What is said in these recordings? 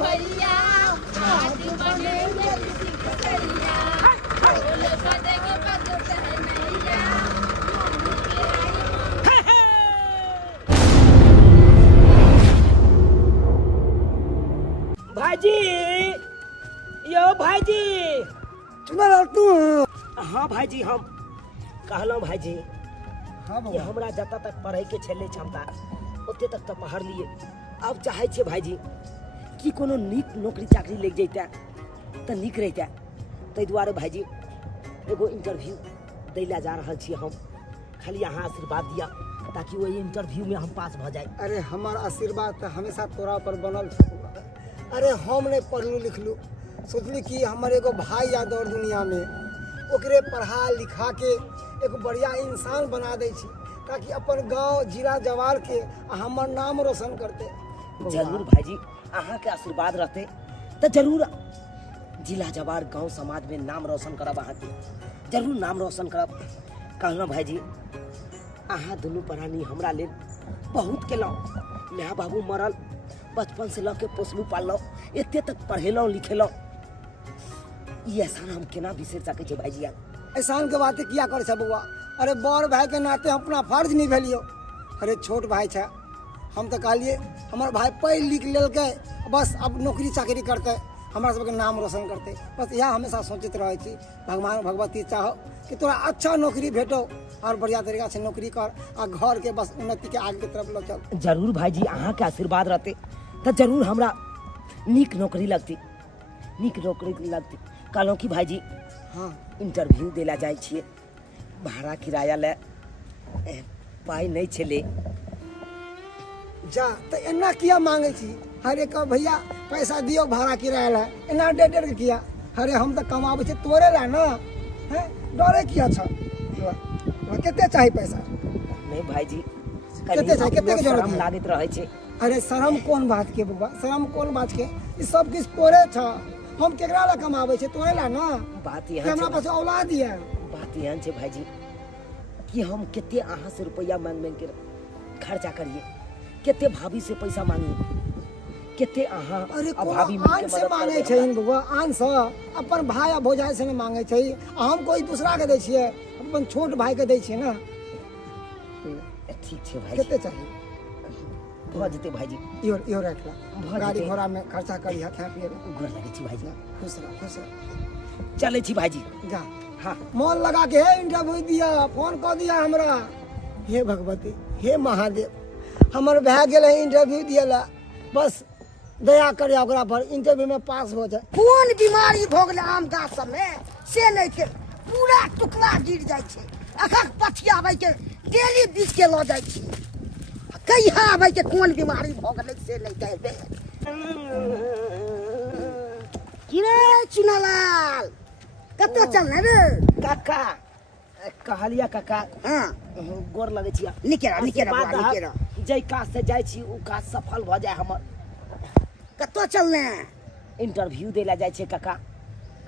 भैया आज बनेंगे किसी को करिया बोल बजेंगे बजत है नैया भाजी यो भाजी सुना तू। हाँ भाजी हम कहलो भाजी हाँ ये हमरा जत तक पढ़े के छले क्षमता ओते तक तो पढ़ लिए अब चाहे छे भाजी कि कोनो नीक नौकरी चाकरी लग जैता तो नीक रहता तै दुआरे भाजी एगो इंटरव्यू दैला जा रहल छी हम खाली अहाँ आशीर्वाद दिया ताकि वो इंटरव्यू में हम पास भ जाए। अरे हमार आशीर्वाद तो हमेशा तोरा पर बनल छौ। अरे हम नहीं पढ़लू लिखलू सोचली कि हमारे एगो भाई याद और दुनिया में ओकरे पढ़ा लिखा के एक बढ़िया इंसान बना दे छी ताकि अपन गांव जिला जवार के हमार नाम रोशन करते। जरूर भाजी अहाँ के आशीर्वाद रहते तो जरूर जिला जवार गांव समाज में नाम रोशन करब अहाँ के जरूर नाम रोशन करब। कहना भाईजी अहाँ दुनू प्राणी हमरा लेल बहुत केलौं माँ बाबू मरल बचपन से लऽ के पोसलू पाललौं एते तक पढ़ेलौं लिखेलौं ई एहसान हम केना बिसर सकै छी भाईजी। एहसान के बातें किया कर छ बउआ। अरे बड़ भाई के नाते हम अपना फर्ज निभेलियो। अरे छोट भाई छ हम तो कहलिए हमार भाई पढ़ लिख लेलकै बस अब नौकरी चाकरी करते हमारा सबके नाम रोशन करते बस यह हमेशा सोचते रहे छी भगवान भगवती चाहो कि तोरा अच्छा नौकरी भेटो और बढ़िया तरीका से नौकरी कर और घर के बस उन्नति के आगे की तरफ लो चल। जरूर भाईजी अहाँ के आशीर्वाद रहते तो जरूर हमरा नीक नौकरी लगती कहलौं कि भाईजी हाँ इंटरव्यू देला जाय छियै भाड़ा किराया ले पाई नहीं छले जा तो एना किया मांगे छी। अरे कह भैया पैसा दियो भाड़ा किराया ला एना डेढ़ के किया। अरे हम तो कमाबे छी तोरे ला ना हैं डरे किया छ केते चाहिए पैसा नहीं भाईजी केते चाहिए केते के जरूरत लागत रहे छे। अरे शर्म कौन बात के बुआ शर्म कौन बात के ई सब किस तोरे छ हम केकरा ला कमाबे छी तोरे ला ना बात कि यहाँ हमरा पास औलाद है। बात यहाँ छे भाईजी कि हम केते अहाँ से रुपया मांग के खर्चा करिए केते भाभी से पैसा मांगिए केते अहाँ अरे भाभी आन से मांगे छै बुआ आन से अपन भाई आ भौजाई से नहीं मांगे छै हम कोई दूसरा के दै छियै अपन छोट भाई के दै छियै ना। ठीक छे भाई केते चाहिए भ जेते भाईजी यो रखला गाड़ी घोड़ा में खर्चा करी खाए पिए गोर लगे छी भाईजी खुश रह चले छी भाईजी जा। हाँ मन लगा के हे इंटरव्यू दिया फोन कर दिया हमरा हे भगवती हे महादेव हमर भै गेल है इंटरव्यू दियला बस दया करे ओकरा पर इंटरव्यू में पास हो जाए। कौन बीमारी भ गेलै आम गाछ सब में से नहीं के पूरा टुकड़ा गिर जाय छै अखक पछिया आबै के डेली बीच के ल जाय छै कहिया आबै के कौन बीमारी भ गेलै से नहीं कहबे। कि रे चुनालाल कत्ते चलने रे काका कहलिया काका हां गोर लगे छी निकेरा जय काज से जाय छी उ काज सफल भ जाय हमर कत्तो चलने इंटरव्यू देला जाय छे काका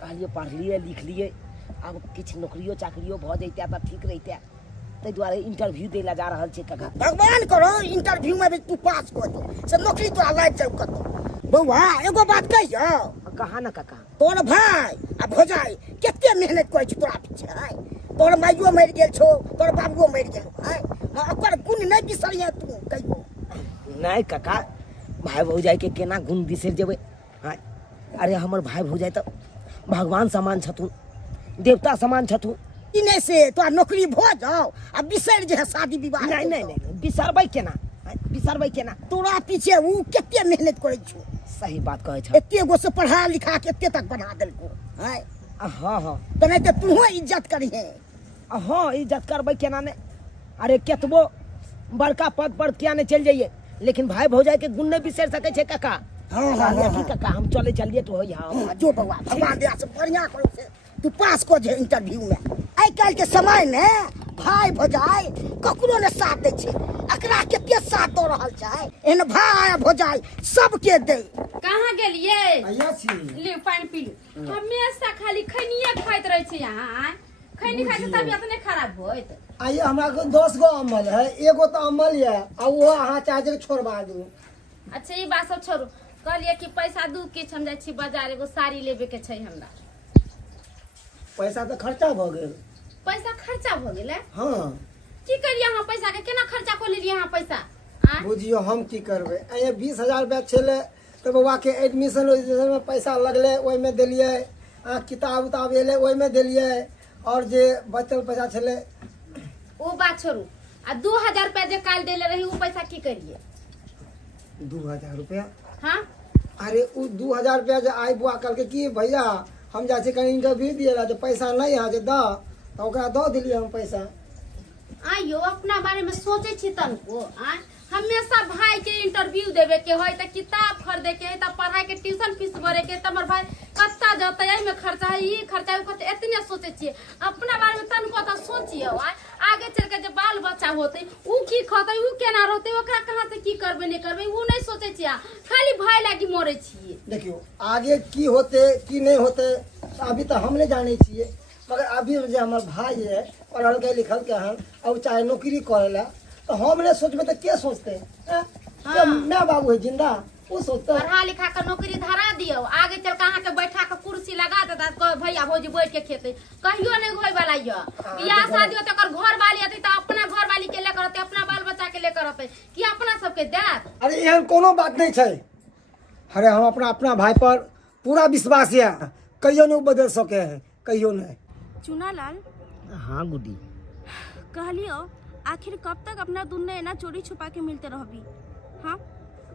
कहलिए पढ़ लिए लिख लिए अब किछ नौकरियो चाकरियो भ जैता त ठीक रहता तै दुआरे इंटरव्यू देला जा रहल छे काका। भगवान करो इंटरव्यू में भी तू पास कर दे से नौकरी तोरा लाग जाऊ कत्तो। बौआ एगो बात कहियो कहा ना काका तोर भाई आ भौजाई केते मेहनत करे छ तोरा पीछे तोर माइयो मर गेल छो तोर बाबुओ मर गेल है ओकर गुण नहीं बिसरिया तू कहियो नहीं काका भाई भौजाई के केना गुण बिसर जेबे। हाँ अरे हमर भाई भौजाई तो भगवान समान छथुन देवता समान छथुन इने से तोरा नौकरी भ जाओ आ बिसर जे शादी विवाह नहीं बिसरबै केना तोरा पीछे उ केते मेहनत करे छो सही बात कहे छ एते गो से पढ़ा लिखा के एते तक बना देलको है। हाँ तो नहीं तो तू इज्जत करिहे। हाँ इज्जत करबै केना ने अरे केतबो बड़का पद पर क्या नहीं चल जाइए लेकिन भाई भौजाई के गुण नहीं बिसर सके छे काका। हाँ काका हम चलिए तो यहाँ जो बउआ भगवान दया से बढ़िया करो से तू पास को जे इंटरव्यू में आई काल के समय में भाई भौजाई ककरो ने साथ दे छे एकरा केते साथ दो रहल छै एन भाई भौजाई सबके दे। कहाँ गेलिए आया छी ले पानी पी लो हमेशा खाली खैनिए खाइत रहे छी यहाँ खैनी खाइ तबियत नहीं खराब होइत। आइए हमरा को 10 गो अम्मल है एगो तो अम्मल है आ वो अहाँ चाहे छोड़वा दू। अच्छा ये बात सब छोड़ो कहलिए कि पैसा दू किछ हम जाइ छी बाजार एगो साड़ी लेबे के छै हमरा। पैसा तो खर्चा भ गेल। पैसा खर्चा भ गेलै? हाँ की करिए अहाँ पैसा के, केना खर्चा कर लेलिए अहाँ पैसा? बुझियो हम की करबे। अये 20,000 रुपया छले तो बउआ के एडमिशन में पैसा लगले, ओइ में देलिए। किताब उताब एले ओइ में देलिए, और जे बचल पैसा छले ओ बात छोड़ू। आ 2000 रुपया जे काल देले रही उ पैसा की करिए? 2000 रुपया? हाँ अरे उ 2000 रुपया जे आई बुआ कल के की भैया हम जा कहीं इंटरव्यू दिए जो पैसा नहीं है जो द तो ओकरा दो दिलिए हम पैसा। आइयो अपना बारे में सोचे छी तनको। हमेशा भाई के इंटरव्यू देवे के है, त किताब खरीदे के है, त पढ़ाई के ट्यूशन फीस भरे के, त हमर भाई कत्ता जते एही में खर्चा है, ई खर्चा है, कते इतने सोचे छी। अपना बारे में तनको त सोचियो। आगे चल के जे बाल बच्चा होते उ की खतै, उ केना रहते, ओकरा कहां से की करबे नहीं करबे उ नहीं सोचे छी। खाली भाई लागी मरे छी। देखियो आगे की होते की नहीं होते अभी तो हम नहीं जाने छिए, मगर अभी जो हमार भाई है पढ़ल के लिखल के हन और चाहे नौकरी करेला तो हम नहीं सोचबे तो के सोचते हैं? हाँ। मैं बाबू है जिंदा वो सोचता है। पढ़ा लिखा कर नौकरी धरा दियो, आगे चल के अहाँ के बैठा के कुर्सी लगा देता, कह भैया भौजी बैठ के खेते, कहियो नहीं होय वाला ये। बियाह शादी होते कर घर वाली आती त अपना घर वाली के लेकर आते, अपना बाल बच्चा के लेकर आते कि अपना सबके देत? अरे एहन कोनो बात नहीं है। अरे हम अपना भाई पर पूरा विश्वास है, कहियो नहीं बदल सके है, कहियो नहीं। चुनालाल, हाँ गुड्डी, कहलियो आखिर कब तक अपना दुन्ने एना चोरी छुपा के मिलते रहबी? हाँ,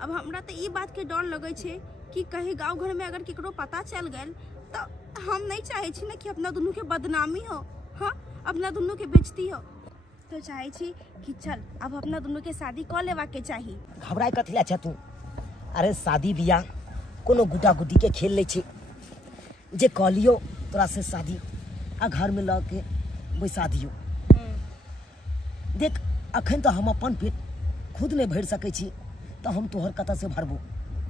अब हमरा तो ई बात के डर लगे छे कि कहीं गांव घर में अगर केकरो पता चल गए तो हम नहीं चाहे छी ना कि अपना दुनू के बदनामी हो। हाँ, अपना दुनू के बेइज्जती हो। तो चाहे छी कि चल अब अपना दुनू के शादी कर लेवा के चाही। घबराए कथिला छ तू? अरे शादी बियाह कोनो गुड्डा गुड्डी के खेल ले छी, जे कहलियो तोरा से शादी आ घर में ल के बैसा दियो। देख अखन तो हम अपन पेट खुद नहीं भर सके छी, तो हम तोहर कत से भरबो?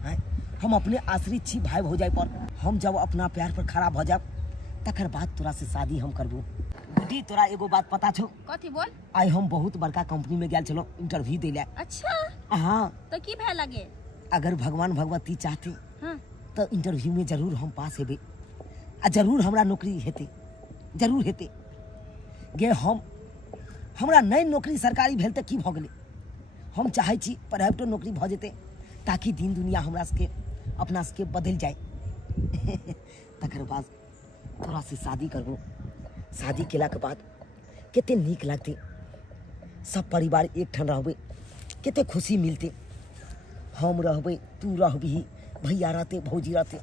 हैं, हम अपने आश्रित छी भाई भौजाई पर। हम जब अपना प्यार पर खड़ा भ जाब तकर बाद तोरा से शादी हम करबो। गुड्डी तोरा एगो बात पता छो? कथी बोल? आई हम बहुत बड़का कंपनी में गेल चलो इंटरव्यू देले। अच्छा, हाँ, तो की भय लगे? अगर भगवान भगवती चाहते हाँ, तो इंटरव्यू में जरूर हम पास हेबे आ जरूर हमरा नौकरी हेते, जरूर हेते। गे हमरा नई नौकरी सरकारी भेल त की भ गेले, हम चाहे छी प्राइवेटो नौकरी भ जेते ताकि दिन दुनिया हमरा सके अपना सके बदल जाए। तकर बाद तोरा से शादी करबो। शादी केला के बाद केते नीक लगते, सब परिवार एक ठन रहबे, केते खुशी मिलते। हम रहबे, तू रहबी, भैया रहते, भौजी रहते,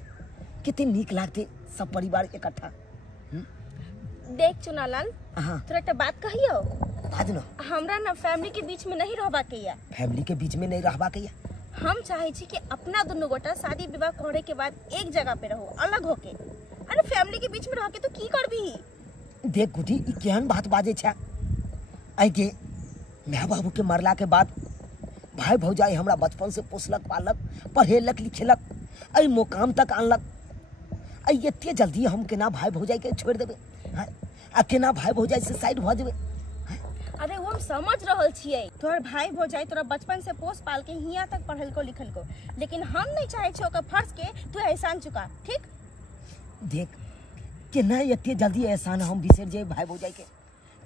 कितने नीक लागते सब परिवार इकट्ठा। देख चुनालाल, हाँ, तोरा एक बात कहियो, आज न हमरा ना फैमिली के बीच में नहीं रहबा के या। फैमिली के बीच में नहीं रहबा के या। हम चाहे छी कि अपना दुनू गोटा शादी विवाह करे के बाद एक जगह पे रहो, अलग होके। अरे फैमिली के बीच में रह के तो की करबी? देख गुटी, ई केहन बात बाजे छा? आई के माँ बाबू के मरला के बाद भाई भौजाई हमरा बचपन से पोसलक पालक, पढ़ेलक लिखेलक, आई मुकाम तक आनलक। आई एते जल्दी हम केना भाई भौजाई के छोड़ देबे? हाँ, आ केना भाई भौजाई से साइड भ जेबे? अरे वो हम समझ रहल छिए, तोहर भाई भौजाई तोरा बचपन से पोस पाल के हियां तक पढ़ल को लिखल को, लेकिन हम नहीं चाहे छी ओकर फर्ज के तू एहसान चुका। ठीक? देख केना एते जल्दी एहसान हम बिसर जाए भाई भौजाई के?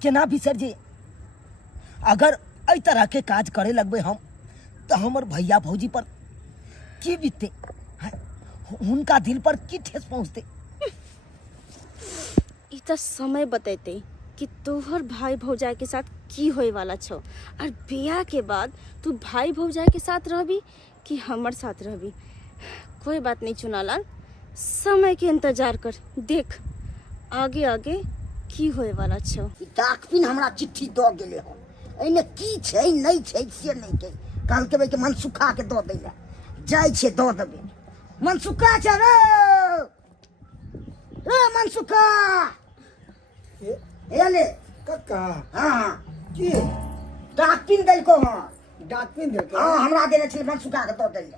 केना बिसर जाए? अगर एहि तरह के काज करे लगबे हम तो हमर भैया भौजी पर की बीतते, उनका दिल पर की ठेस पहुँचते? ई तो समय बतेते कि तोहर भाई भौजाई के साथ की होए वाला छो, और बियाह के बाद तू भाई भौजाई के साथ रहबी कि हमर साथ रहबी। कोई बात नहीं चुनालाल, समय के इंतजार कर, देख आगे आगे की होए वाला छो। डाकपिन हमरा चिट्ठी द गेले हो, एने की छै नहीं छै से नहीं के कहल के के मन सुखा के द देला, जाय छै द देबे। मन सुखा छै रे, ए मन सुखा एले कक्का हां की डाकपिन देल को। हां डाकपिन दे के? हां हमरा देले छै, मन सुखा के द देला।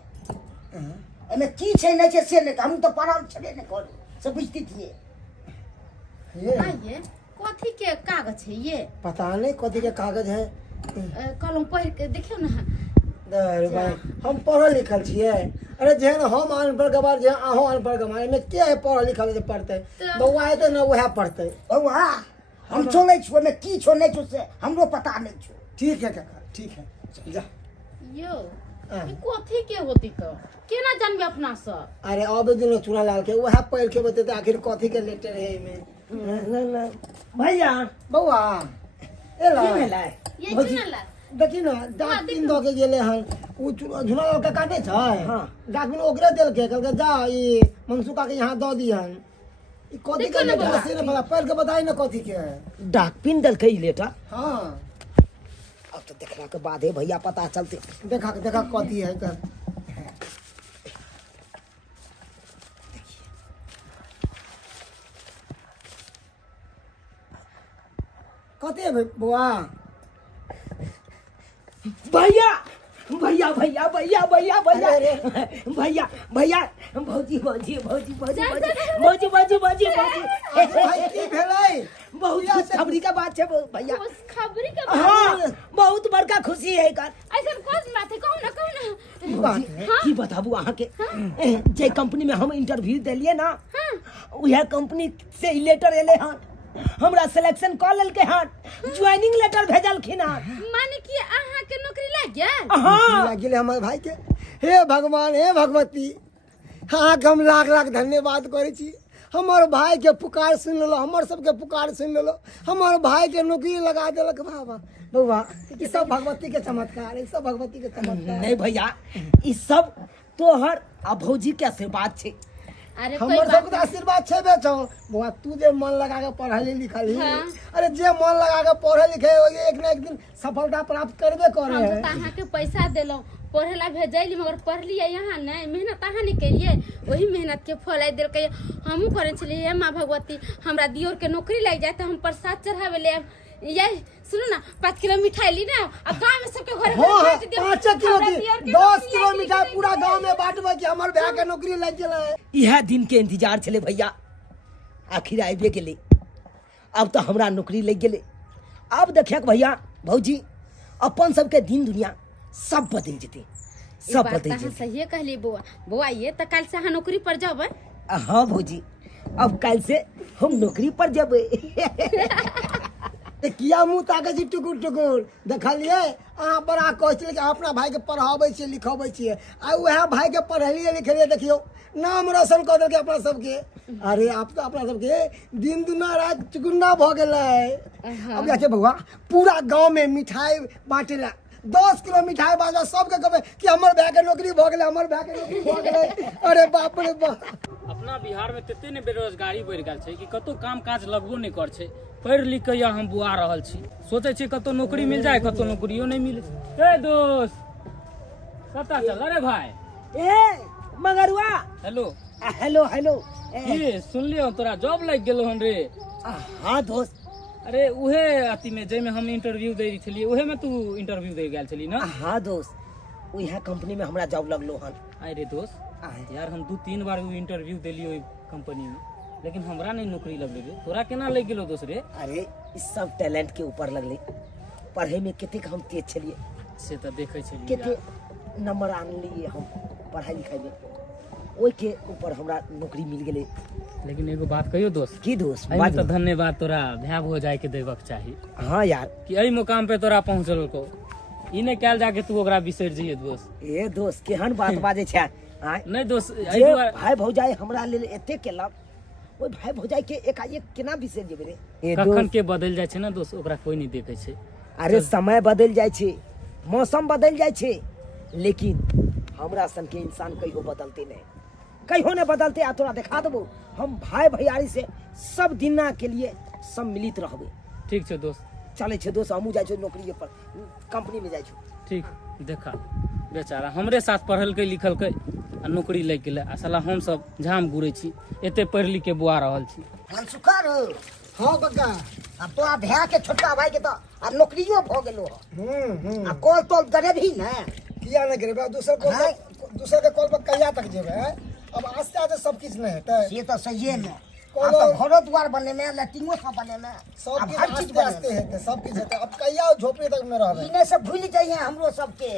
एमे की छै नहीं छै से नहीं, हम तो पढ़ल छबे नहीं कर सब बुझती थी। ये आइए कथी के कागज है ये? पता नहीं कथी के कागज है। कलम पढ़ के देखियो ना। अरे भाई हम पढ़ल लिखल छियै। अरे जेहन हम अनपढ़ गवार जे अहो अनपढ़ गवार एमे के है पढ़ल लिखल जे पढ़तै बौआ हेतै ना वएह पढ़तै। बउआ हम छोड़ै छो में की छोड़ै छो से हमरो पता नहीं छो। ठीक है काका ठीक है जा। यो ई कथी के होती तो केना जानबे अपना सब? अरे अब दिन चूड़ा लाल के वएह पढ़ के बतेते आखिर कथी के लेटर है एमे। भैया बौआ एला की भेलै? ये चुना ला देखी ना डाक पिन दो के गेले हन उ झुना लाल के काटे छै। हाँ। डाक पिन ओकरे देल के कहलके जा ई मनसुका के यहाँ दो दिहन। ई कथी के लेटर से ना पढ़ के बताई ना कथी के है। डाक पिन देलकै ई लेटर। हां अब तो देखला के बाद है भैया पता चलते। देखा कथी है कर कथी है बौआ। भैया भैया भैया भैया भैया भैया भैया भैया भौजी भौजी भौजी भौजी भौजी भौजी भौजी भाई की भेलै बहुत खबरी का बात है भैया। उस खबरी के हाँ बहुत बड़का खुशी है कर। ऐसा कोस बात है कहू ना बात है की बताबू अहाँ के जे कंपनी में हम इंटरव्यू देलिए ना वह कंपनी से ही लेटर एले हन हमरा सिलेक्शन कॉल लेलके हन ज्वाइनिंग लेटर भेजलखिन हन। माने कि अहाँ के नौकरी लग गया? हाँ लागिले हमर भाई के। हे भगवान हे भगवती अहाँ के हम लाख लाख धन्यवाद करै छी। हमर भाई के पुकार सुन लेलो हमर सबके पुकार सुन लेलो हमर भाई के नौकरी लगा देलक। बाबा बउआ ई सब भगवती के चमत्कार है सब भगवती के चमत्कार। नहीं भैया ई सब तोहर आ भौजी के आशीर्वाद छे। अरे कोई हमर बात सबके आशीर्वाद छेबे छौ। बउआ तू जे मन लगा के पढ़ली लिखली हाँ। अरे जे मन लगा के पढ़े लिखे एक ना एक दिन सफलता प्राप्त करबे करे हम है। तो अहाँ के पैसा देलो पढ़े ला भेजली मगर पढ़लिए यहाँ नहीं मेहनत अहाँ नहीं करिए वही मेहनत के फल आई देलकै। हमहू करे छलिए हे माँ भगवती हमरा दियोर के नौकरी लग जाए तो हम प्रसाद चढ़ावे ले। ये सुनो ना 5 किलो मिठाई ली ना अब गांव में सबके घर हाँ बांट दियो। 5 किलो हमरा की दियोर के 10 नौकरी किलो लग मिठाई गेलै। पूरा गांव में बांटबे कि हमर भाई के नौकरी लग गेलै। यह दिन के इंतजार छले भैया आखिर आबे गेले। अब तो हमरा नौकरी लग गेले। अब देखिए भैया भौजी अपन सबके दिन दुनिया सब बदल जेते ई सब बात बदल अहाँ जेते। सही कहली बुआ बुआ ये तो कल से अहाँ नौकरी पर जाबे। हाँ भौजी अब कल से हम नौकरी पर जेबै। किया मुंह ताके छी टुकुर टुकुर देखलिए अहाँ बड़ा कहै छलिए कि अपना भाई के पढ़ाबै छियै लिखाबै छियै आ उएह भाई के पढ़लिए लिखलिए देखियो नाम रोशन कऽ देलकै अपना सबके। अरे आप तो अपना सबके दिन दुना रात चुगुन्ना भ गेलै। अब जाके बउआ पूरा गांव में मिठाई बांटेला 10 किलो मिठाई बाजा सबके कहबै कि हमर भाई के नौकरी भ गेलै हमर भाई के नौकरी भ गेलै। अरे बाप रे बाप अपना बिहार में तते ने बेरोजगारी बढ़ गेल छै कि कतौ काम काज लगबो नहीं कर छै। पढ़ लिख के या हम बुआ रहल छी सोचे छी कतौ नौकरी मिल जाए कतौ नौकरियो नहीं मिले। ए दोस्त पता चल अरे भाई ए मगरुआ हेलो हेलो हेलो ये सुन लियो तोरा जॉब लग गेलो हन रे। हाँ दोस्त अरे उहे अथी में जे में हम इंटरव्यू दे छलिए उहे में तू इंटरव्यू दे गेल छली ना। हाँ दोस्त वह कंपनी में हमरा जॉब लगलो हन। अरे दोस्त यार हम 2-3 बार इंटरव्यू देलियो ओई कंपनी में लेकिन हमरा नहीं नौकरी लगले रे। तोरा केना लग गेलो दोसरे? अरे इस सब टैलेंट के ऊपर लगले पढ़े में कतेक हम तेज छलिए से तो देखे छलिए कते नंबर आनलिए हम पढ़ाई लिखाई में ओई के ऊपर हमरा नौकरी मिल गेले। लेकिन एगो बात कहियो दोस्त की दोस्त एहिमे बाजू। तो धन्यवाद तोरा भाई हो जाए के देबक चाही हाँ यार कि एहि मुकाम पे तोरा पहुंचल को ई ने कैल जाके तू ओकरा बिसर जइए दोस्त। ए दोस्त केहन बात बाजे छै। आय नहीं दोस्त एहि जे दुआरे भाई भौजाई हमरा लेल एते केलक ओई भाई भौजाई के एकाएक केना बिसर जेबै रे। ए कखन दोस्त के बदल जाय छै ना दोस्त ओकरा कोई नहीं देखे छै। अरे समय बदल जाय छै मौसम बदल जाय छै लेकिन हमरा सन के इंसान कहियो बदलते नहीं कहियो नहीं बदलते। आ तोरा दिखा देबो हम भाई भैयारी से सब दिना के लिए सम्मिलित रहबे। ठीक छै दोस्त चले छै दोस्त हमू जाय छै नौकरी पर कंपनी में जाय छै। ठीक देखा बेचारा हमरे साथ पढ़लकै लिखलकै आ नौकरी लग गेलै आ साला हम सब झाम घुरै छी एते पढ़ लिख के बुआ रहल छी। हम सुखर हाँ बक्का अब तो आ भैया के छोटका भाई के तो आ नौकरियो भ गेलो आ कॉल तॉल करे भी ना। किया नहीं करे दूसर के कॉल पर कहिया तक जेबै। अब आस्ते आस्ते सब किछ नहीं हेतै ये तो सही में कोनो- अब तो घरो द्वार बने में लैट्रिनो सब बने में सब अब किछ हर चीज आस्ते बने आस्ते में। हेतै सब किछ हेतै। अब कहिया झोपड़ी तक में रहबै। इने से भूल जाइए हमरो सबके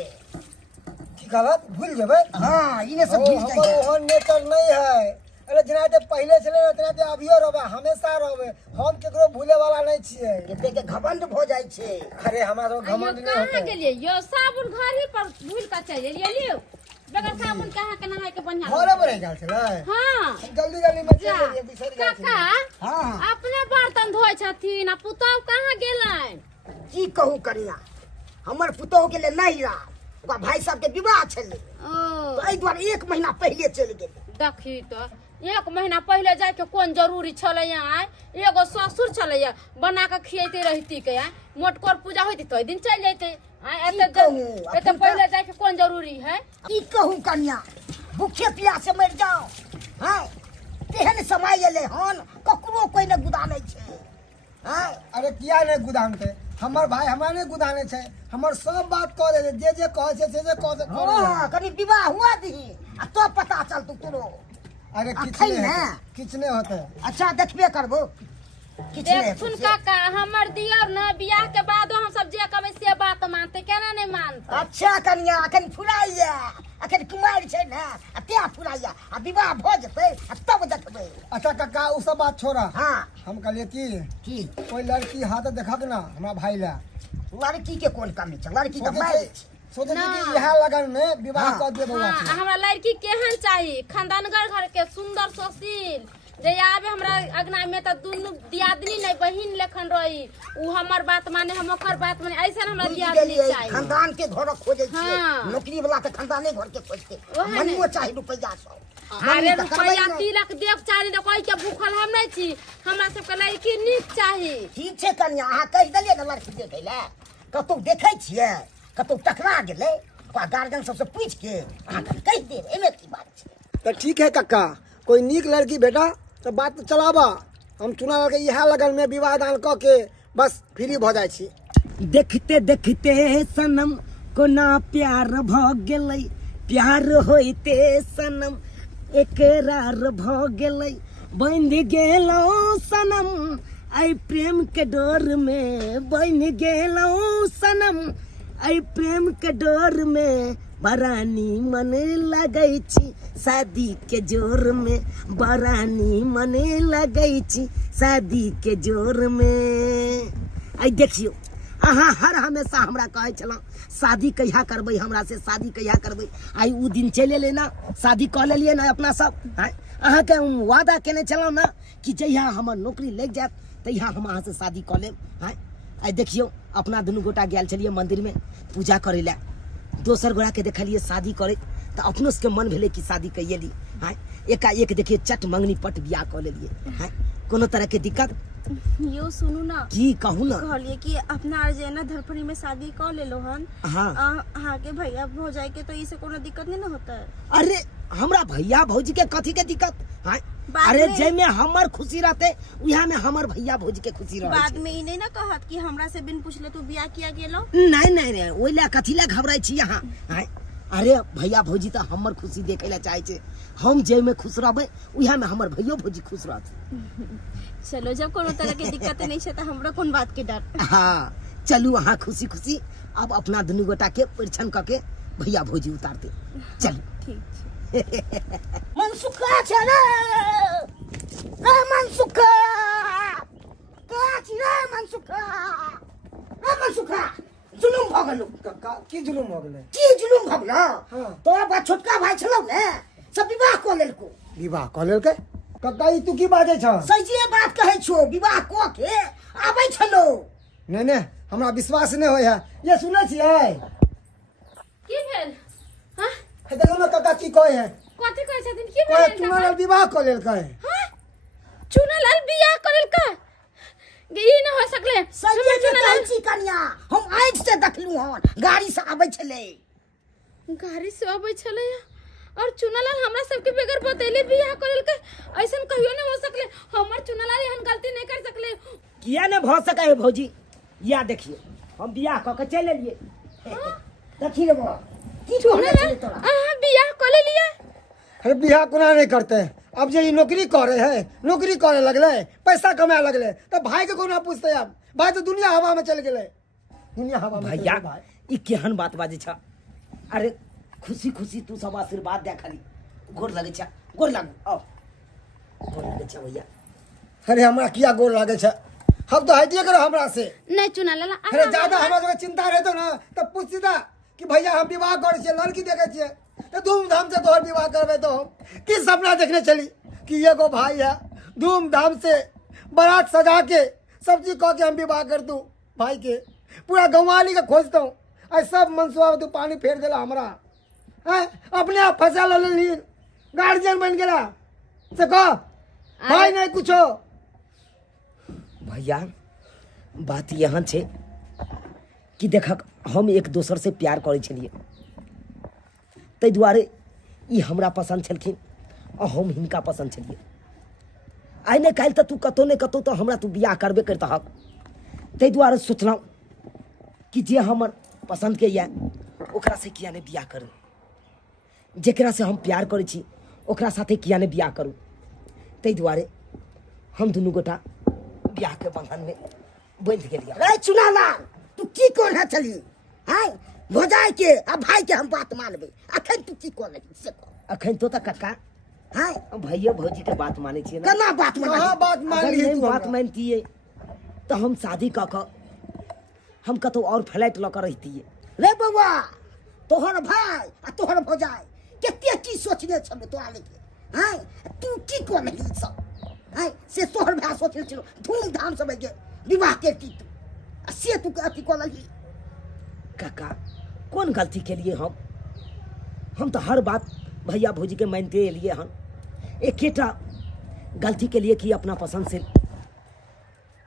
की कहत भूल जेबै हाँ इन्हें सब ओ, भूल हमर जाइए ओहन नेचर नहीं है। अरे जेनाते पहले छले ना तेनाते अभियो रहबे, हमेशा रहबे। हम केकरो भूले वाला नहीं छियै। कते के घमंड भ जाइ छै। अरे हमरा तो यो घमंड नहीं कहाँ होते। गेलियै यो साबुन घर ही पर भूल का चल गेलियै लियो बगैर साबुन कहाँ के नहाय के बढ़िया घरे पर गेल छलै। हाँ जल्दी जल्दी में जा चल गेलियै, बिसरि गेल काका छलियै। हाँ अपने बर्तन धोए छथिन आ पुतौह कहाँ गेलन की कहूँ कनिया हमर पुतोह के लिए नहीं रहा ओकरा भाई साहब के विवाह छलै ओ तो एहि दुआरे 1 महीना पहले चलि गेलै। देखी तो 1 महीना पहले जाए के कौन जरूरी छलै आय एगो ससुर छलै बना के खियैते रहती के आय मोटकोर पूजा होती तो दिन चल जैते आय की कहूँ, एते पहले जाए के कौन जरूरी है की कहूँ कनिया भूखे प्यासे मर जाओ। हाँ तेहन समय एलै हन ककरो कोई ने गुदानै छै। हाँ अरे किया नहीं गुदानते, हमर भाई हमरा नहीं गुदाने छै। हमर सब बात कह दे, जे कहे छै से कह दे। हाँ कनी विवाह हुआ दही आ तो पता चलतू तोरो। अरे किछ अखन नहीं ने? होते, किछ नहीं होते। अच्छा देखबे करबो किछ नहीं देख सुन हेतै से। काका हमर दियर न बियाह के बादो हम सब जे कहबै से बात मानते केना नहीं मानते अच्छा कनिया अखन फुराइया अखन कुमार छै ने आ तें फुराइया आ विवाह भ जेतै आ तब देखबै। अच्छा काका उ सब बात छोड़ा। हाँ हम कहलिए की कोई लड़की हाथ देखक ना हमरा भाई ला। लड़की के कोन कमी छै लड़की तो मारि छै। सोचे ना। कि यह लगन में विवाह हाँ, कर दिए बउआ हाँ, के। हमरा लड़की केहन चाहिए खानदानगर घर के सुंदर सुशील जे आवे हमरा अगना में त दुनु दियादनी नहीं बहिन लेखन रही उ हमर बात माने हम ओकर बात माने ऐसा हमरा बुझि दियादनी गेलियै, चाहिए खानदान के घर खोजे छियै हाँ। नौकरी वाला के खानदाने घर के खोजते ओहे ने। मनियो चाही रुपैया सब अरे मनी तऽ करबै रुपया नहि। तिलक देव चाही न कोई के भूखल हम नहीं छी हमरा सबके लड़की नीक चाही ठीक छै कनिया अहाँ कहि देलियै ने लड़की देखै लए कतौ देखै छियै कतौ टकरा गेलै ओकरा गार्जियन सबसे पूछि के अहाँ कहि देब एहिमे की बात छै। तो ठीक है काका, कोई नीक लड़की बेटा तो बात चलाबा। हम चुना लगे यह लगन में विवाह दान क के बस फ्री भ जाय छी। देखते देखते सनम कोना प्यार भ गेलै, प्यार होइते सनम एकरार भ गेलै, बंध गेलौ सनम आई प्रेम के डोर में, बंध गेलौ सनम आई प्रेम के डोर में, बरानी मन लगै छी शादी के जोर में, बरानी मन लगै छी शादी के जोर में। आई देखियो अहाँ हर हमेशा हमरा कहै छलहुँ शादी कहिया करबै, हमरा से शादी कहिया करबै। आई उ दिन चलि एलै ना, शादी कऽ लेलियै ना अपना सब। अहाँके हम वादा केने छलहुँ ना कि जहिया हमर नौकरी लग जायत तहिया हम अहाँ से शादी कऽ लेब। आई देखियो अपना दुनू गोटा गेल छलियै मंदिर में पूजा करे लए, दोसर गोरा के देखलियै शादी करे तो अपनो सबके मन भेलै कि शादी कहिए ली। एकाएक देखिए चट मंगनी पट बियाह कऽ लेलियै। कोनो तरह के दिक्कत यो सुनू ना की कहूँ ना। कहलिए कि अपना अर्जेना धरफड़ी में शादी कर लेलो हन हाँ अहाँ के भैया भौजाई के तो इसे कोनो दिक्कत नहीं ना होता है। अरे हमरा भैया भौजी के कथी के दिक्कत। बाद अरे में- जैमे हमर खुशी रहते उहा में हमर भैया भौजी के खुशी रहे बाद छै। में ई नहीं ना कहत कि हमरा से बिन पूछले तू बियाह किया गेलो। नहीं नहीं नहीं ओइ ला कथी ला घबराई छी यहाँ। अरे भैया भौजी तो हमर खुशी देखे ला चाहे छै। हम जैमे खुश रहबै उहा में हमर भैयो भौजी खुश रहते। चलो जब कोनो तरह के दिक्कत नहीं है तो हमरा कौन बात के डर। हाँ चलू अहाँ खुशी खुशी अब अपना दुनू गोटा के परिछन करके भैया भौजी उतारते चलू। ठीक मनसुखा छै रे ए मनसुखा का छी रे मनसुखा ए मनसुखा जुलुम भ गेलौ। काका की जुलुम हो गेलै? की जुलुम भ गेलौ हाँ। तोरा बा छोटका भाई छलौ ने सब विवाह कऽ लेलको। विवाह कऽ लेलकै? काका ई तू की बाजै छ? सहिए बात कहै छो विवाह कऽ के आबै छलो। नहीं नहीं हमरा विश्वास नहीं होय है। ये सुनै छियै? की भेल हाँ हे देखो ना काका की कहै है। कथी कहै छथिन की कहै भेल चुना लाल विवाह कऽ लेलकै। हाँ चुनालाल बियाह करल का ई न हो सकले सहिए हमर के कहै चुनालाल छी कनिया हम आँखि से देखलू हन गाड़ी से आबै छलै। गाड़ी से आबै छलै और चुनालाल हमरा सबके बगैर बतैले बियाह करल के ऐसन कहियो न हो सकले। हमर चुनालाल एहन गलती नहीं कर सकले। किया ने भ सकै है भौजी। या देखिए हम बियाह कऽ के चलि एलियै। देखी रे बा की कहले छलै तोरा। अहाँ बियाह कर लेलिए अरे बियाह कोना नहीं करते? अब जे ई नौकरी करे है, नौकरी करे लगले, पैसा कमाए लगले, तो भाई के कोना पूछते? अब भाई तो दुनिया हवा में चल गेले। दुनिया हवा में चल भैया गेलै भाई। ई केहन बात बाजै छ। अरे खुशी खुशी तू सब आशीर्वाद दे खाली गोर लगे छा गोर लागू आओ गोर लगे छा भैया अरे हमरा किया गोर लागे छे हम तो हटिए करो हमरा से नहीं चुना लाला अरे ज्यादा हमरा सबके चिंता रहतो ना तो पूछ दा कि भैया हम विवाह करे छिए लड़की देखे छिए तो धूमधाम से तोहर विवाह करबे तो हम की सपना देखने चली कि एगो भाई है धूमधाम से बारात सजा के सब चीज कह के हम विवाह कर दूं भाई के पूरा गंवाली के खोजता हूँ आई सब मनसुआ तू पानी फेर देला हमरा हैं अपने आप फंसा ली गार्जियन बन गेला से कह भाई नहीं कुछो भैया बात यहाँ छे कि देखक हम एक दोसर से प्यार करे छलिए ताहि दुआरे ई हमरा पसंद छलखिन और हम हिनका पसंद छलिए आइ ने काल्हि तू कतौ ने कतौ तो हमरा तू बियाह करबे करता हक ताहि दुआरे सोचलहुँ कि जे हमर पसंद के ये ओकरा से किया ने बियाह करू जेकरा से हम प्यार करे छी ओकरा साथे किया ने बियाह करू ताहि दुआरे हम दुनू गोटा बियाह के बंधन में बंध गेलिए रे चुनाला तू की कोन है चली हाय भोजाई के अब भाई के हम बात मानबे अखन तू की कोन है से कह अखन तो कक्का हाय भैया भौजी के बात माने छिए ना केना बात माने कहाँ बात मान अगर ली नहीं तू बात हमरा? मानती तो हम शादी कऽ हम कतौ और फ्लैट लऽ कऽ रहितिए रे बउआ तोहर भाई आ तोहर भोजाई केते की सोचने छल तो आले के हाय तू की कोन है सब हाय से तोहर भाई सोचले छलो धूमधाम से के विवाह करती तू आ से तू अथी कोन लगी काका कौन गलती के लिए हम तो हर बात भैया भौजी के मानते लिए हम एकेटा गलती के लिए कि अपना पसंद से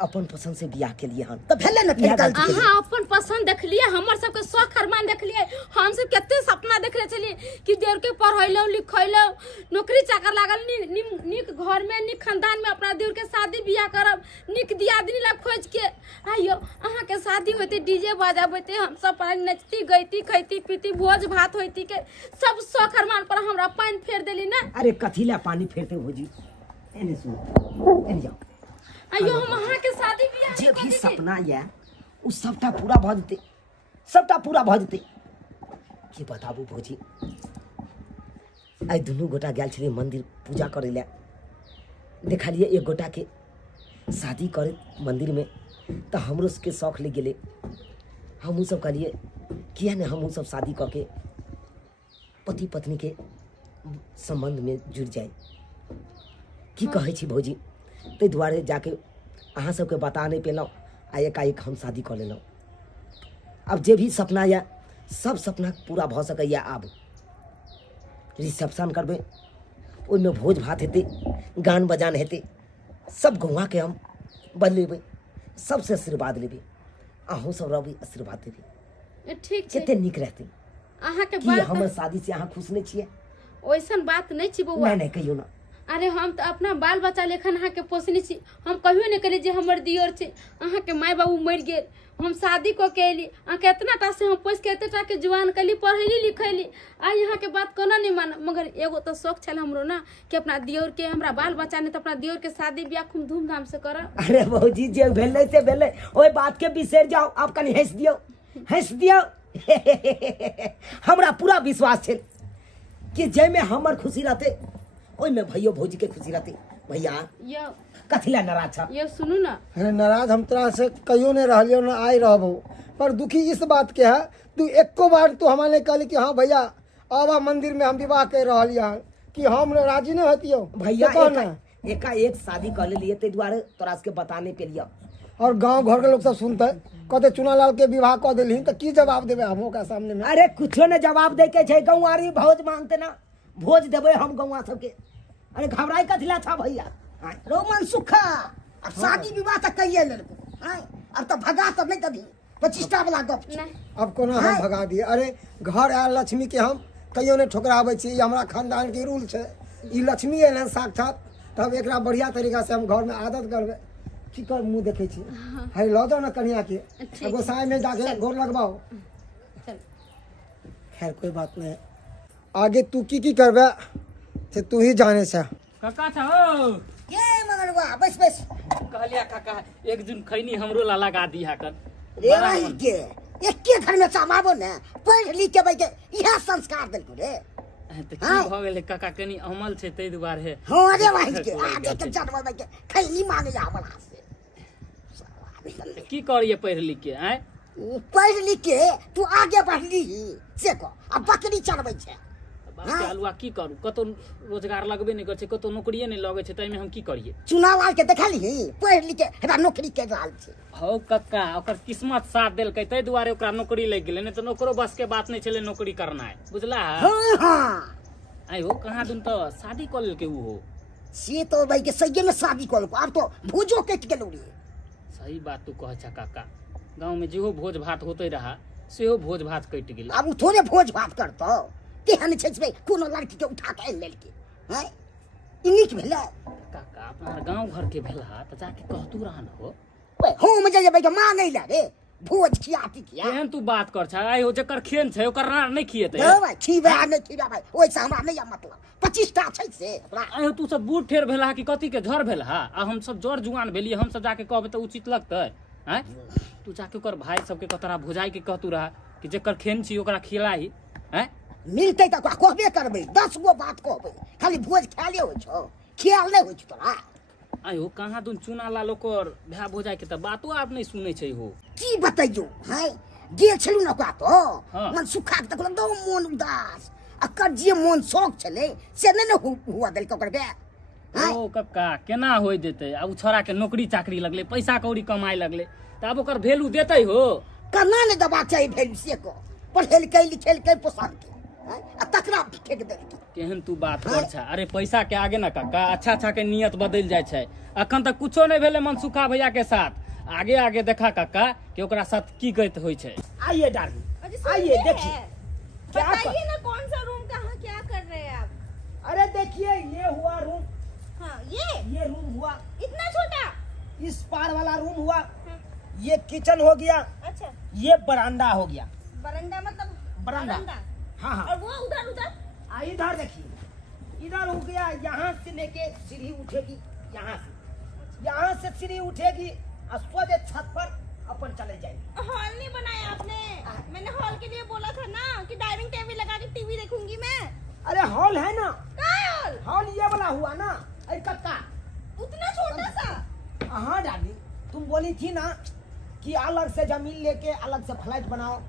अपन पसंद से बियाह के लिए हम तो भेले न फिर गलती के लिए। अहाँ अपन पसंद देखलिए हमर सबके शौक अरमान देखलिए हम सब केते सपना देखले छलिए कि देर के पढ़ैलौ लिखैलौ नौकरी चाकर लागल निक घर में निक खानदान में अपना देर के शादी बियाह करब निक दियादनी ला खोज के आइयो अहाँ के शादी होते डीजे बजाबते हम सब पर नचती गईती खैती पीती भोज भात होती के सब शौक अरमान पर हमरा पानी फेर देली ना अरे कथी ला पानी फेरते भौजी एने सुन एने जाओ आइयो हम अहाँ के शादी बियाह जे भी सपना ये उ सबटा पूरा भ जेतै सबटा पूरा भ जेतै की बताबू भौजी आइ दुनू गोटा गेल छलियै मंदिर पूजा करे ले देखलिए एक गोटा के शादी करे मंदिर में तो हमरो के शौक लग गेले हमहूँ सब कहलिए किया ने हमहूँ सब शादी कऽ के पति पत्नी के संबंध में जुड़ जाए की कहै छी भौजी ताहि दुआरे जाके अहाँ सबके बता नहीं पेलहुँ आ एकाएक हम शादी कऽ लेलहुँ अब जे भी सपना यऽ सब सपना पूरा भऽ सकैए आब रिसेप्शन करबै ओहिमे भोज भात हेतै गान बजान हेतै सब गौआके हम बदलेबै सबसे आशीर्वाद लेबै अहूँ सब रहबै आशीर्वाद देबै ठीक छै कते नीक रहतै अहाँ के कि बात हमर शादी से अहाँ खुश नहीं छियै ओइसन बात नहीं छी बउआ नहीं कहियो ना अरे हम तो अपना बाल बच्चा लेखन अहाँ के पोसने छी हम कहियो नहीं करी जे हमर दियर छै अहाँ के माय बाबू मर गेल हम शादी को के एली अहाँ के इतना टा से हम पोस के एतेटा के जवान कली पढ़ैली लिखैली आ यहाँ के बात कोना नहीं मान मगर एगो तो शौक छल हमरो ना कि अपना दियर के हमरा बाल बच्चा ने तो अपना दियर के शादी ब्याह खूब धूमधाम से करब अरे भौजी जे भेलै से भेलै ओहि बात के बिसर जाओ आप कनी हंस दियो हमरा पूरा विश्वास छै कि जैमे हमर खुशी रहते ओहिमे भैयो भौजी के खुशी रहते भैया यो कथी ला नाराज छ यो सुनू ना अरे नाराज हम तोरा से कहियो नहीं रहलियो ना आई रहबो पर दुखी इस बात के है तू एको बार तू हमारे कहली कि हाँ भैया आवा मंदिर में हम विवाह कर रही हन कि हम राजी नहीं होतियो भैया तो कह ना। एकाएक शादी कर लेलिए ताहि दुआरे तोरा के बताने पे लिया और गांव घर के लोग सब सुनते कहते चुनालाल के विवाह कर दिली तो की जवाब देवे हम ओकरा सामने में अरे कुछो ने जवाब दे के छै गौआरी भोज मांगते ना भोज देबै हम गौआ सबके अरे घबराई कथी ला था भैया रोमन सुखा अब शादी विवाह तक कहिए ले हाय अब तो भगा तो नहीं कभी 25टा वाला गप छै। नहीं अब कोना हम भगा दिए अरे घर आयल लक्ष्मी के हम कहियो नहीं ठुकराबै छी ई हमरा खानदान के रूल छै ई लक्ष्मी एलन साक्षात तब एकरा बढ़िया तरीका से हम घर में आदत करबै की कर मुंह देखे छी है लो जाओ ना कन्या के ठीक। गोसाई में जाके गोर लगवाओ चल खैर कोई बात नहीं आगे तू की करबे से तू ही जाने से काका था हो ये मगरवा बस बस कहलिया काका एक दिन खैनी हमरो ला लगा दिया कर रे भाई के एके घर में समाबो ने पढ़ लिख के बैठे यह संस्कार देलको रे। तो की भ गेलै काका कनी अमल छै तै दुआरे हां रे भाई के आगे के जन्म में के खैनी मांगे जा हमरा से। की करिए पढ़ लिख के आय पढ़ लिख के तू आगे बढ़ली से को अब बकरी चढ़बै छै। आलुआ की करू कतो रोजगार लगबे नहीं करे कतो नौकरिये नहीं लगे छै तै में हम की करिए। चुनाव आके देखली पढ़ लिख के हमरा नौकरी के रहल छै। हौ कक्का ओकर किस्मत साथ देलकै तै दुआरे ओकरा नौकरी लग गेलै नहीं तो नौकरो बस के बात नहीं छलै नौकरी करनाय बुझला। हां हां आई हो कहाँ दुन तो शादी कर लेलकै उ हो से तो भाई के सही में शादी कर लो अब तो भोजो कट गेलो रे। सही बात तू कह छ काका गांव में जेहो भोज भात होते रहा सेहो भोज भात कट गेल। अब उ थोड़े भोज भात करतो केहन छै से कोनो लड़की के उठा के आनि लेलकै हैं ई नीक भेलै। काका अपना गांव घर के भेला त जाके कहतू रहन हो हम जे भाई के मांगै ला रे भोज खियाती किया। केहन तू बात कर छ आई हो जकर खेन छै ओकर रार नहीं खिएते हे भाई खीबा नहीं खीबा भाई ओइसे हमरा नहीं मतलब 25 टा छै से हमरा। आई हो तू सब बूढ़ ठेर भेला कि कथी के झर भेला आ हम सब जड़ जुआन भेलिए हम सब जाके कहबे त उचित लगतै हैं। तू जाके ओकर भाई सब के कतरा भुजाई के कहतू रहा कि जेकर खेन छी ओकरा खिलाई हैं मिलते तो कहबे करबै 10 गो बात कहबै खाली भोज खाले हो छो ख्याल नहीं हो छ तोरा। आयो कहाँ दुन चुना ला लोकर भा भोजाई के त बातो आप नहीं सुनै छै हो की बताइयो हैं गेल छलु न का तो हाँ। मन सुखा के तक दो मन उदास अकर जे मन शौक छले से नहीं न हुआ देल ओकर बे। ओ कक्का केना होय देतै अब छोरा के नौकरी चाकरी लगले पैसा कौड़ी कमाए लगले त अब ओकर वैल्यू देतै हो कना ने दबा चाहिए भेल से को पढ़ेल के लिखेल के पोसान के आ तकरा फेंक देल के। केहन तू बात कर छ अरे पैसा के आगे ना कक्का अच्छा अच्छा के नियत बदल जाय छै अखन तक कुछो नहीं भेले मनसुखा भैया के साथ आगे आगे देखा कक्का कि ओकरा साथ की कहत होय छै। आइए डार्लिंग आइए देखिए क्या बताइए ना कौन सा रूम कहाँ क्या कर रहे हैं आप। अरे देखिए ये हुआ रूम हाँ ये रूम हुआ इतना छोटा। इस पार वाला रूम हुआ ये किचन हो गया अच्छा ये बरामदा हो गया। बरंडा मतलब बरामदा हाँ हाँ और वो उधर उधर इधर देखिए इधर हो गया यहाँ से लेके सीढ़ी उठेगी यहाँ से सीढ़ी उठेगी सोझे छत पर अपन चले जाएगी। हॉल नहीं बनाया आपने। मैंने हॉल के लिए बोला था ना कि डाइनिंग टेबल लगा के टीवी देखूंगी मैं। अरे हॉल है ना कहाँ है हॉल? हॉल ये वाला हुआ ना अरे कक्का उतना छोटा सा। हाँ डाली तुम बोली थी ना कि अलग से जमीन लेके अलग से फ्लैट बनाओ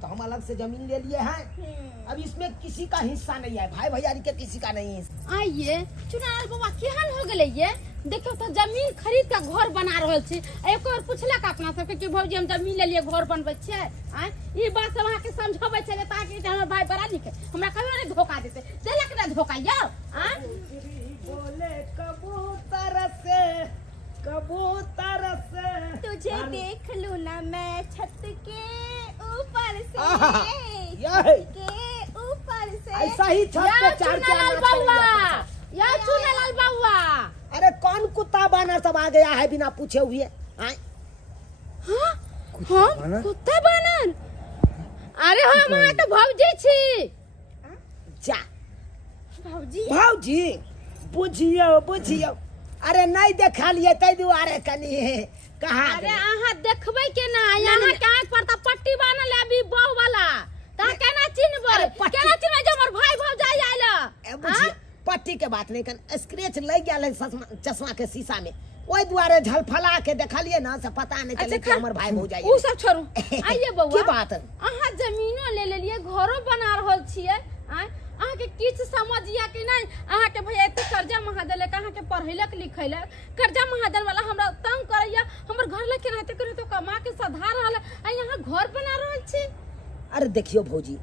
तो हम अलग से जमीन ले लिए हैं। अब इसमें किसी का हिस्सा नहीं है भाई भैयारी के किसी का नहीं है। आइए चुनाल बाबा केहन हो गेलै ये देखो तो जमीन खरीद के घर बना रहल छी एक और पुछलक अपना सबके कि भौजी हम जमीन ले लिए घर बनबै छियै आ ई बात सब अहाँ के समझबै छले ताकि हमर भाई बड़ा लिखे हमरा कहियो नहीं धोखा देते देलक ना धोखा यौ आ बोले कबूतर से तुझे देख लूं ना मैं छत के ऊपर से के ऊपर से। ऐसा ही छत पे चार चुनालाल बाबा या चुनालाल बाबा अरे कौन कुत्ता बानर सब आ गया है बिना पूछे हुए हाँ हाँ कुत्ता बानर अरे हम अहाँ तो भौजी छी जा भौजी भौजी बुझियो अरे नहीं देखा लिए तै दुआरे कनी कहा अरे अहाँ देखबै केना यहाँ के आंख पर त पट्टी बानल है अभी बह वाला ता केना चिन्हबै केना चिन्हबै जे हमर भाई भौजाई आइल बुझियो पट्टी के बात नहीं कर स्क्रैच लग गया है चश्मा के शीशा में ओई दुआरे झलफला के देखलिए ना से पता नहीं चले कि हमर भाई भौजाई उ सब छोड़ू आइए बौआ की बात अहाँ जमीनो ले लेलिए घरो बना रहल छियै अहाँ के किछ समझिया कि नहीं अहाँ के भैया एते कर्जा महादल अहाँ के पढ़ैलक लिखैलक कर्जा महादल वाला हमरा तंग करैया हमर घर ले के रहते करे तो कमा के सधा रहल आ यहाँ घर बना रहल छी। अरे देखियो भौजी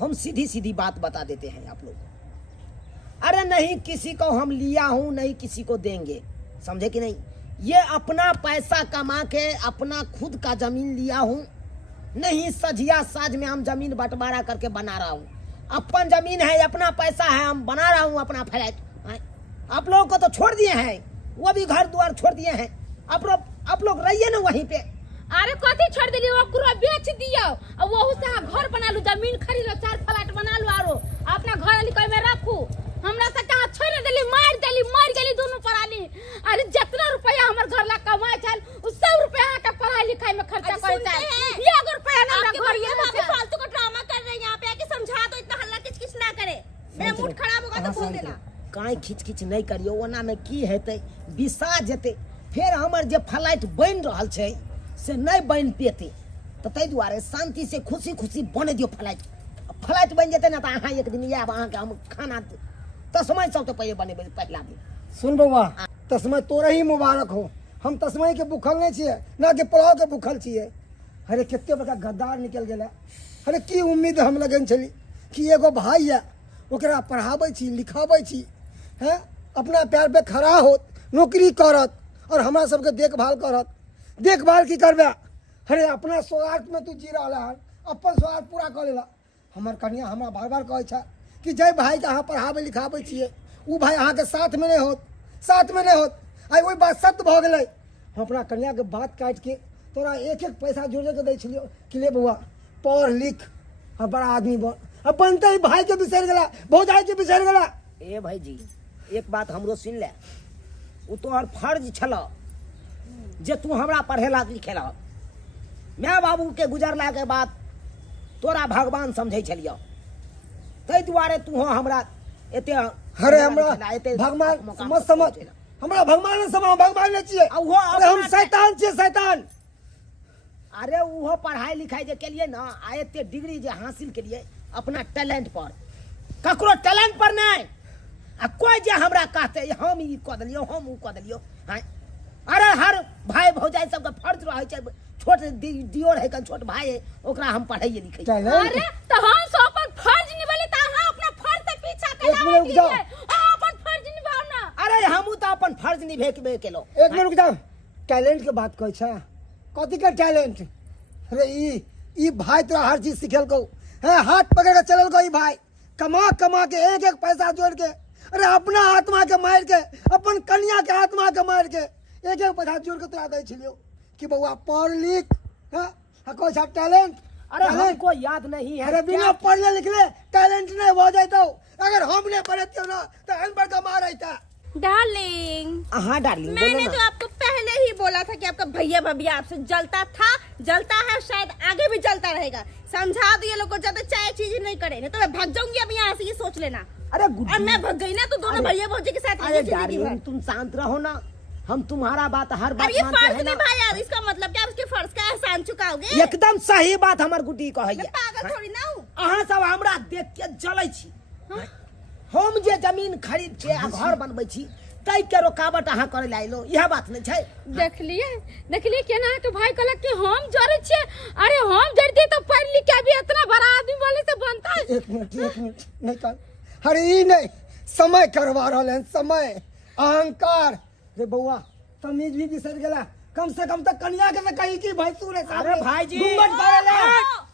हम सीधी सीधी बात बता देते हैं आप लोग अरे नहीं किसी को हम लिया हूं नहीं किसी को देंगे समझे कि नहीं ये अपना पैसा कमा के अपना खुद का जमीन लिया हूं नहीं सजिया साज में हम जमीन बंटवारा करके बना रहा हूं अपन जमीन है अपना पैसा है हम बना रहा हूँ अपना फ्लैट। आप लोगों को तो छोड़ दिए हैं वो भी घर द्वार छोड़ दिए हैं आप लोग रहिए ना वहीं पे। अरे कथी छोड़ दिली ओकरो बेच दियो और वो से घर बना लू जमीन खरीद लो 4 फ्लैट बना लो आरो अपना घर लिखै में रखू हमरा से कहां छोड़ देली मार गेली दोनों परानी। अरे जितना रुपया हमर घर ला कमाए छल उ सब रुपया के पढ़ाई लिखाई में खर्चा करे छल 1 रुपया ना मेरा मूड खराब होगा तो बोल देना। काई खिच खिच नहीं करियो, ओना में की हेतै, बिसा जेतै, फिर हमर जे फ्लाइट बन रहल छै से नहीं बन पेतै, तो ताहि दुआरे शांति से खुशी खुशी बने दियो फ्लाइट। फ्लाइट बन जेतै ना तो अहाँ एक दिन आयब, अहाँके हम खाना तस्मै सबसे पहले बनेबै पहला दिन। सुन बउआ, तस्मै तोरे ही मुबारक हो। हम तस्मै के भूखल नहीं छिए, ना कि पुलाव के भूखल छिए। अरे कितने बड़ा गद्दार निकल गया। अरे की उम्मीद हम लगन छली कि एगो भाई है, ओकरा पढ़ाबै छी, लिखाबै छी, हैं अपना पैर पे खड़ा होत, नौकरी करत और हमरा सबके देखभाल करत। देखभाल की करबे? अरे अपना स्वार्थ में तू जी रहा है, अपन स्वार्थ पूरा कर लेला। हमर कन्या हमरा बार बार कहै छै कि जय भाई के अहाँ पढ़ाबै लिखाबै छिए, उ भाई अहाँ के साथ में नहीं होत, साथ में नहीं होत। आई वही बात सत्य भ गेलै। हम अपना कन्या के बात काट के तोरा एक एक पैसा जोड़े के दै छलियो कि ले बउआ पढ़ लिख और बड़ा आदमी बन। अब बनते ही भाई के बिसर गेला, भौजाई के बिसर गेला। ए भाई जी, एक बात हमरो सुन ले, उ तोहर फर्ज छल जे तू हमरा पढ़ेला लिखेला। माय बाबू के गुजरला के बाद तोरा भगवान समझै छलियो, ताहि दुआरे तू हमरा एते। अरे हमरा भगवान मत समझ, हमरा भगवान ने समझ, भगवान ने छिए। अरे हम शैतान छिए, शैतान। अरे वो पढ़ाई लिखाई जे केलिए ना, आ एते डिग्री जे हासिल केलिए अपना टैलेंट पर, ककरो टैलेंट पर नहीं। आ कोई जे हमरा कहते हम ई क देलियो, हम उ क देलियो। अरे हर भाई भौजाई सबके फर्ज रहे छै, छोट दियोर है, छोट भाई है, ओकरा हम पढ़ाइए लिखाई। अरे तो हम सब अपन फर्ज निभाले, त अहाँ अपना फर्ज से पीछा एक मिनट रुक जाओ। अपन फर्ज निभाओ ना। अरे हमू तो अपन फर्ज निभेबे केलो। एक मिनट रुक जाओ। टैलेंट के बात कहै छै, कथी का टैलेंट? अरे ई भाई तोरा हर चीज सिखेलको है, हाथ पकड़ के चलल ई भाई, कमा कमा के एक एक पैसा जोड़ के। अरे अपना आत्मा के मार के, अपन कन्या के आत्मा के मार के एक एक पैसा जोड़ के तोरा दै छलियो कि बउआ पढ़ लिख। हां कोई सा टैलेंट? अरे हमको याद नहीं है। अरे बिना पढ़ले लिखले टैलेंट नहीं हो जाता। अगर हम नहीं पढ़ते ना तो अनपढ़ का मार रहता। डार्लिंग, हाँ डार्लिंग, मैंने तो आपको पहले ही बोला था कि आपका भैया भाभी आपसे जलता था, जलता है, शायद आगे भी जलता रहेगा। समझा दो ये लोग को, ज्यादा चाय चीज नहीं करे, नहीं तो मैं भाग जाऊंगी अब यहाँ से, ये सोच लेना। अरे और मैं भाग गई ना तो दोनों भैया भौजी के साथ अरे डार्लिंग तुम शांत रहो ना, हम तुम्हारा बात हर बात ये मानते फर्ज हैं ना। निभाया, इसका मतलब क्या उसके फर्ज का एहसान चुकाओगे? एकदम सही बात हमर गुड्डी मैं कहैया। पागल थोड़ी ना हूँ। अहाँ सब हमरा देख के जलै छी। हम जे जमीन खरीद के आ घर बनबै छी, तै के रुकावट अहाँ करे लाइलो, यह बात नहीं छै। देखलिए केना है तो भाई कहलक कि हम जरे छे। अरे हम जरते तो पढ़ लिख के भी इतना बड़ा आदमी वाले से बनता है। एक मिनट नहीं कर। अरे ई नहीं, समय करवा रहल है, समय, अहंकार। रे बउआ तमीज भी बिसर गेला, कम से कम तक कन्या के कही कि भैंसुर है। अरे भाईजी, घूंघट पड़ेला।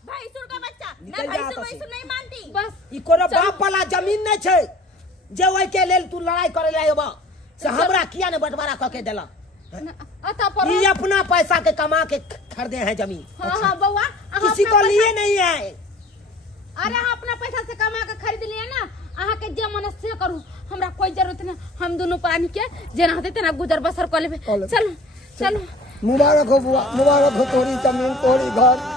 भैंसुर का बच्चा, निकल मैं जा भैंसुर आपस वैसुर नहीं मानती। बस ई कोनो बाप वाला जमीन नहीं छै जे ओइ के लेल तू लड़ाई करे लायबा। से हमरा किया ने बंटवारा क के देला? अता पर ये अपना पैसा के कमा के खरीदे हैं जमीन, हां बउआ, किसी को लिए नहीं है। अरे हाँ अपना पैसा से कमा के खरीद लिए ना, अहाँ के जे मन से करू, हमरा कोई जरूरत नहीं। हम दोनों प्राणी के जेना होते तेना गुजर बसर कर लेबे। चलो चलो। मुबारक हो बुआ, मुबारक हो तोरी जमीन, तोरी घर।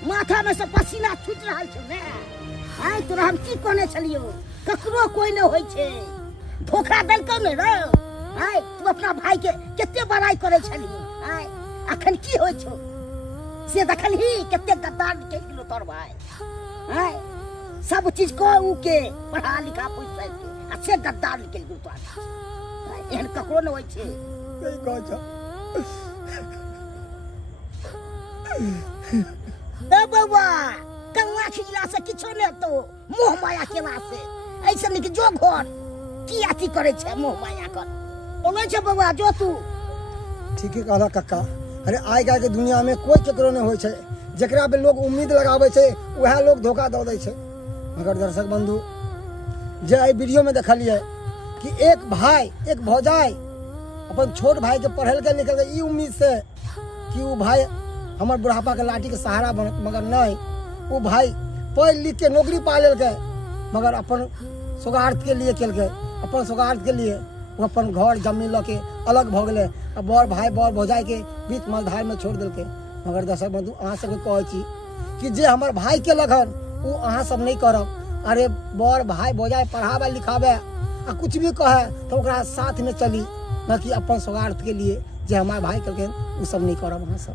माथा में से पसीना छूट रहा छौ ने। आइ तोरा हम की कहने छलियो, ककरो कोई न होय छे, धोखा देलकौ ने रे। आइ तू अपना भाई के कते बड़ाई करे छलियो, आइ अखन की होय छौ से देखल ही, कते गद्दार निकल गेलो तोर भाई। आइ सब चीज को उ के पढ़ा लिखा पैसा के, आ से गद्दार निकल गेलो तोर। एहन ककरो न होय छे। सही कह छ। ए बउआ, कौआ खिजला से किछो नहीं तो मोह माया केला से ऐसे नहीं कि जो घर की अथी करे छे, मोह माया कर बोले छे बउआ जो तू। ठीक है कहला कक्का। अरे आइ काल्हि के दुनिया में कोई केकरो नहीं होय छे, जेकरा पे लोग उम्मीद लगावे छे वह लोग धोखा दे दै छे। मगर दर्शक बंधु, जे एहि वीडियो में देखलिए कि एक भाई एक भौजाई अपन छोट भाई के पढ़ल के लिखल के ई उम्मीद से कि वो भाई हमर बुढ़ापा के लाठी के सहारा बनत, मगर नहीं, वो भाई पढ़ लिख के नौकरी पा लेलकै, मगर अपन सौगार्थ के लिए केलकै, अपन सौगार्थ के लिए वो अपन घर जमीन ल के अलग भ गेलै, अब बड़ भाई बड़ भौजाई के बीच मझधार में छोड़ देलकै। मगर दर्शक बंधु अहाँ सबके कहै छी कि जे हमर भाई के लगन वो अहाँ सब नहीं करब। अरे बड़ भाई भौजाई पढ़ावे लिखावे आ कुछ भी कहे तो ओकरा साथ में चली, न कि अपन सौगार्थ के लिए जे हमारे भाई करके वो सब नहीं करब अहाँ सब।